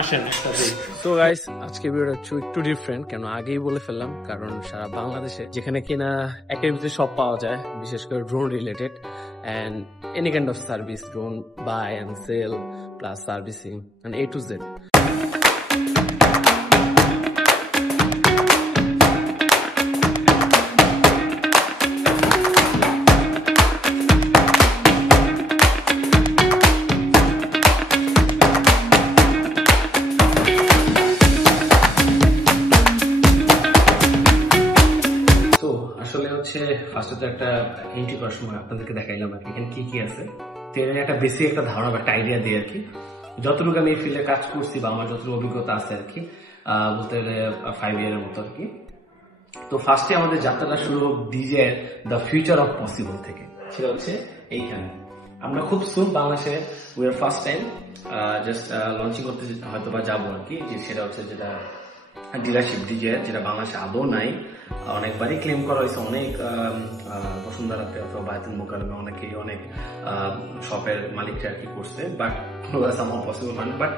আসেন একটা দেই। তো গাইস আজকে ভিডিওটা একটু ডিফারেন্ট, কেন আগেই বলে ফেললাম, কারণ সারা বাংলাদেশে যেখানে কিনা একের ভিতরে সব পাওয়া যায়, বিশেষ করে drone related and any kind of service, drone buy and sell plus servicing and A to Z. ফার্স্টে তো একটা এন্ট্রি করার সময় আপনাদেরকে দেখাইলাম আর কি এখানে কি কি আছে, তো এর একটা বেসিক একটা ধারণা বা একটা আইডিয়া দিয়ে আর কি যতটুকু আমি এই ফিল্ডে কাজ করছি বা আমার যতটুকু অভিজ্ঞতা আছে আর কি বলতে গেলে 5 ইয়ারের মতো আর কি। তো ফার্স্টে আমাদের যাত্রাটা শুরু হোক DJ the future of possible থেকে, সেটা হচ্ছে এইখানে আমরা খুব সুন বাংলাদেশে we are first time just launching করতে হয়তো বা যাবো আর কি, যে সেটা হচ্ছে যেটা ডিলারশিপ ডিজে, যেটা বাংলাদেশে আদৌ নাই। অনেকবারই ক্লেম করা হয়েছে, অনেক বসুন্ধরাতে অথবা বায়তুল মোকাররমে অনেকেই অনেক শপের মালিকরা আর কি করছে, বাট সামহাউ পসিবল মানে। বাট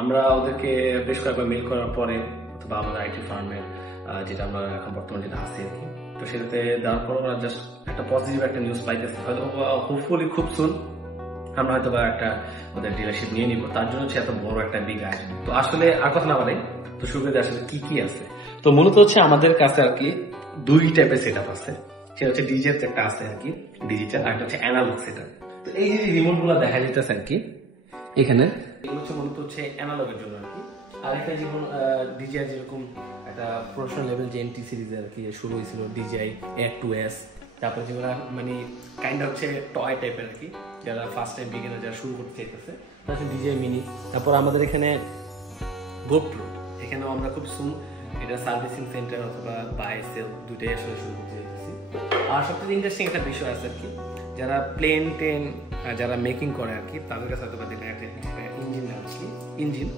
আমরা ওদেরকে বেশ কয়েকবার মেল করার পরে অথবা আমাদের আইটি ফার্মের যেটা আমরা এখন বর্তমানে যেটা আছি আর কি, তো সেটাতে দেওয়ার পর ওরা জাস্ট একটা পজিটিভ একটা নিউজ পাইতেছে, হয়তো হোপফুলি খুব সুন আমরা হয়তো বা একটা ওদের ডিলারশিপ নিয়ে নিব। তার জন্য হচ্ছে এত বড় একটা বিগ আয়োজন। তো আসলে আর কথা না বলে তো শুরু করে আসলে কি কি আছে, তো মূলত হচ্ছে আমাদের কাছে আর কি দুই টাইপের সেট আপ আছে। সেটা হচ্ছে ডিজিটাল একটা আছে আর কি ডিজিটাল, আর একটা হচ্ছে অ্যানালগ সেট আপ। তো এই যে রিমোট গুলো দেখা যেতেছে আর কি এখানে, এগুলো হচ্ছে মূলত হচ্ছে অ্যানালগের জন্য আর কি। আর একটা যেমন ডিজিআই যেরকম একটা প্রফেশনাল লেভেল যে এনটি সিরিজ আর কি শুরু হয়েছিল ডিজিআই A2S, তারপরে যেগুলো মানে কাইন্ড হচ্ছে টয় টাইপের আর কি, যারা ফার্স্ট টাইম বিগিনার যারা শুরু করতে চাইতেছে তার হচ্ছে ডিজিআই মিনি। তারপর আমাদের এখানে গোপ্রো, এখানেও আমরা খুব সুন এটা সার্ভিসিং সেন্টার অথবা বাই সেল দুইটাই আসলে শুরু করতে চাইতেছি। আর সবথেকে ইন্টারেস্টিং একটা বিষয় আছে আর কি, যারা প্লেন টেন যারা মেকিং করে আর কি তাদের কাছে হয়তো বা দিলে একটা ইঞ্জিন আসছি ইঞ্জিন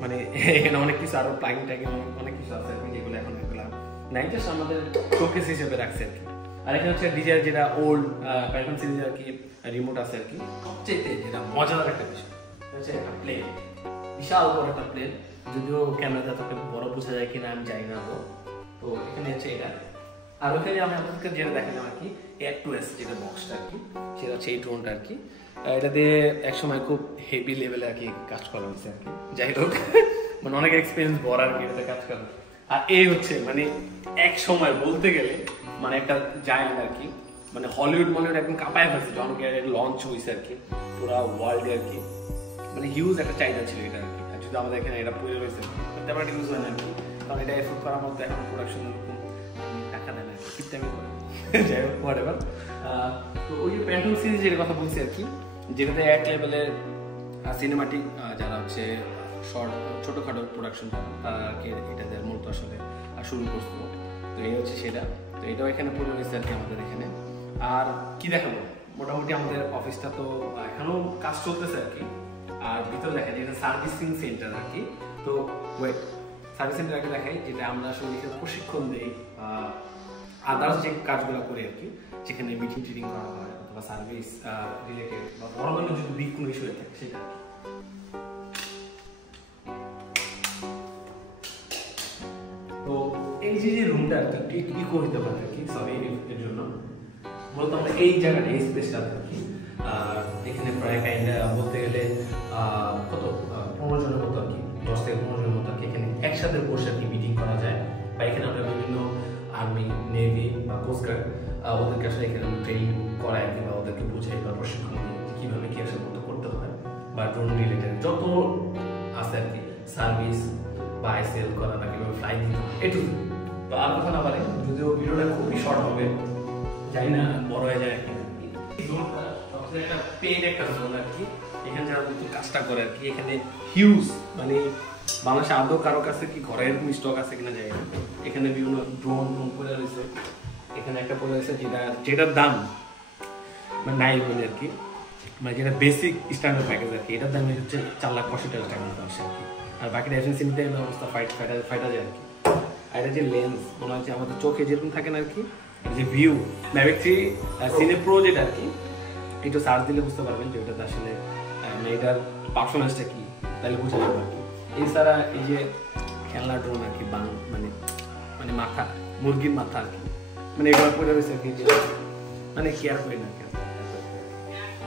মানে এখানে অনেক কিছু আরো প্লাগিং ট্যাগিং অনেক কিছু আছে আর কি, যেগুলো এখন এগুলো নাই, জাস্ট আমাদের শোকেস হিসেবে রাখছে আর কি। আর এখানে হচ্ছে ডিজাইন যেটা ওল্ড প্যাটার্ন সিরিজ আর কি রিমোট আছে আর কি। সবচেয়ে যেটা মজাদার একটা বিষয় হচ্ছে একটা প্লেন, বিশাল বড় একটা প্লেন, যদিও ক্যামেরাতে তোকে বড় বোঝা যায় কিনা আমি জানি না। তো এখানে হচ্ছে এটা, আর ওখানে আমি আপনাদেরকে যেটা দেখালাম আর কি A2S যেটা বক্সটা আর কি, সেটা হচ্ছে এই ড্রোনটা আর কি। এটা দিয়ে একসময় খুব হেভি লেভেলে আর কি কাজ করা হয়েছে আর কি। যাই হোক মানে অনেক এক্সপিরিয়েন্স বড় আর কি এটাতে কাজ করা। আর এই হচ্ছে মানে এক সময় বলতে গেলে মানে একটা জায়ান্ট আর কি, মানে হলিউড একদম কাঁপায় ফেলছে যখন লঞ্চ হয়েছে আর কি পুরা ওয়ার্ল্ডে আর কি, মানে হিউজ একটা চাহিদা ছিল এটা আর কি। আর যদি আমাদের এখানে এটা পুরো রয়েছে তেমন ইউজ হয় না আর কি, কারণ এটা এফোর্ড করার মধ্যে এখন প্রোডাকশন এরকম টাকা দেয় না আর কি, আমি করে যাই হোক হোয়াটএভার। তো ওই যে প্যান্টন সিরিজ যেটা কথা বলছি আর কি, যেটাতে এক লেভেলের সিনেমাটিক যারা হচ্ছে শর্ট ছোটোখাটো প্রোডাকশন তাকে এটাতে মূলত আসলে শুরু করতো। তো এই হচ্ছে সেটা, তো এটাও এখানে পুরো রয়েছে আর কি আমাদের এখানে। আর কি দেখাবো, মোটামুটি আমাদের অফিসটা তো এখনো কাজ চলতেছে আর কি। আর ভিতরে দেখা যায় এটা সার্ভিসিং সেন্টার আর কি। তো ওয়েট সার্ভিস সেন্টার আগে দেখাই, যেটা আমরা আসলে প্রশিক্ষণ দিই আদার্স যে কাজগুলো করি আর কি, যেখানে মিটিং টিটিং করা হয় অথবা সার্ভিস রিলেটেড বা বড় ধরনের যদি বিগ কোনো ইস্যু হয়ে থাকে সেটা। তো এই যে রুমটা আর কি ইকো হইতে পারে আর কি, সরি এর জন্য বলতে আমরা এই জায়গাটা এই স্পেসটা আর কি। আর এখানে প্রায় কাইন্ডা বলতে গেলে কত 15 জনের মতো আর কি, 10 থেকে 15 জনের মতো আর কি এখানে একসাথে বসে আর কি মিটিং করা যায়। বা এখানে আমরা বিভিন্ন আর্মি নেভি বা কোস্টগার্ড ওদেরকে আসলে এখানে ট্রেনিং করাই আর কি, বা ওদেরকে বুঝাই বা প্রশিক্ষণ দিই কীভাবে কী আসলে করতে হয়, বা ড্রোন রিলেটেড যত আছে আর কি সার্ভিস বা সেল করা বা কীভাবে ফ্লাই দিতে হয় এটু। তো আর কথা না বলে, যদিও ভিডিওটা খুবই শর্ট হবে জানি না বড় হয়ে যায় আর কি। একটা পেইড একটা জোন আর কি, এখানে যারা নতুন কাজটা করে আর কি, এখানে হিউজ মানে বাংলাদেশে আদৌ কারো কাছে কি ঘরে এরকম স্টক আছে কিনা জানি না। এখানে বিভিন্ন ড্রোন পড়ে রয়েছে, এখানে একটা পড়ে রয়েছে যেটার দাম মানে নাই বলে আর কি, মানে যেটা বেসিক স্ট্যান্ডার্ড প্যাকেজ আর কি, এটার দাম হচ্ছে 4,65,000 টাকা মতো আসে আর কি। আর বাকিটা এজেন্সি নিতে অবস্থা ফাইটা যায় আর কি। আর এটা যে লেন্স মনে হচ্ছে আমাদের চোখে যেরকম থাকে না আর কি, যে ভিউ ম্যাভিক 3 সিনে প্রো যেটা আর কি, একটু সার্চ দিলে বুঝতে পারবেন যে ওটাতে আসলে মানে এটার পারফরমেন্সটা কি তাহলে বুঝে যাবো আর কি। এছাড়া এই যে খেলনা ড্রোন আর কি মানে মানে মাথা মুরগির মাথা আর কি, মানে এগুলো করে রয়েছে আর কি, মানে কেয়ার করি না কেন।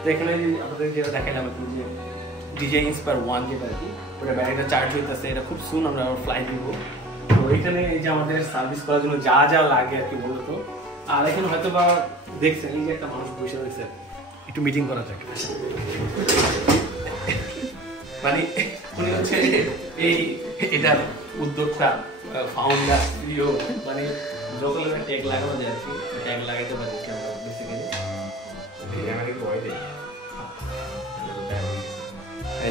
তো এখানে আপনাদের যেটা দেখালাম আর কি যে ডিজে ইন্সপায়ার 1 যেটা আর কি, ওটা ব্যাটারিটা চার্জ হইতেছে, এটা খুব সুন আমরা ফ্লাইট দিব। তো এখানে এই যে আমাদের সার্ভিস করার জন্য যা যা লাগে আর কি মূলত, আর এখানে হয়তো বা দেখছেন এই যে একটা মানুষ বসে রয়েছে, একটু মিটিং করা যাক। মানে উনি হচ্ছে এই এটার উদ্যোক্তা, ফাউন্ডার, সিইও, মানে যখন ট্যাগ লাগানো যায় আর কি, ট্যাগ লাগাইতে পারি আমরা বেসিক্যালি।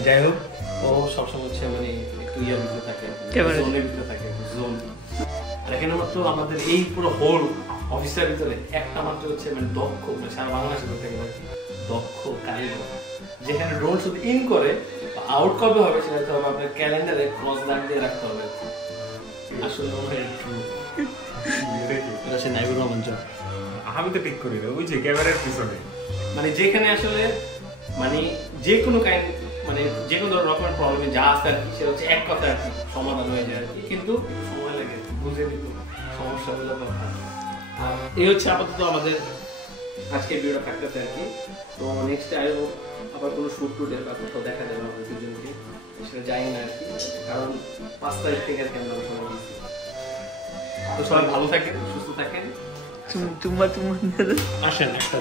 যাই হোক, ও সবসময় হচ্ছে মানে একটু ইয়ের ভিতরে থাকে, জোনের ভিতরে থাকে, জোন। আর এখানে মাত্র আমাদের এই পুরো হোল অফিসের ভিতরে একটা মাত্র হচ্ছে মানে দক্ষ, মানে সারা বাংলাদেশে বলতে গেলে দক্ষ কারিগর, যেখানে ড্রোন শুধু ইন করে আউট কবে হবে সেটা তো আপনার ক্যালেন্ডারে ক্রস দাগ দিয়ে রাখতে হবে। আসলে এটা সে নাইবুর রহমান চক, আমি তো ঠিক করি না, ওই যে ক্যামেরার পিছনে, মানে যেখানে আসলে মানে যে কোনো কাইন্ড মানে যে কোনো রকমের প্রবলেমে যা আসে আর কি সেটা হচ্ছে এক কথা আর কি সমাধান হয়ে যায় আর কি, কিন্তু সময় লাগে বুঝে দিত সমস্যাগুলো কথা। আর এই হচ্ছে আপাতত আমাদের আজকের ভিডিওটা থাকতেছে আর কি। তো নেক্সট টাইম আবার কোনো শুট টুটের বা কোথাও দেখা যাবে আমাদের দুজনকে, সেটা যাই না আর কি, কারণ 5 তারিখ থেকে আর কি আমরা সময় দিচ্ছি। তো সবাই ভালো থাকেন, সুস্থ থাকেন, তোমার আসেন একটা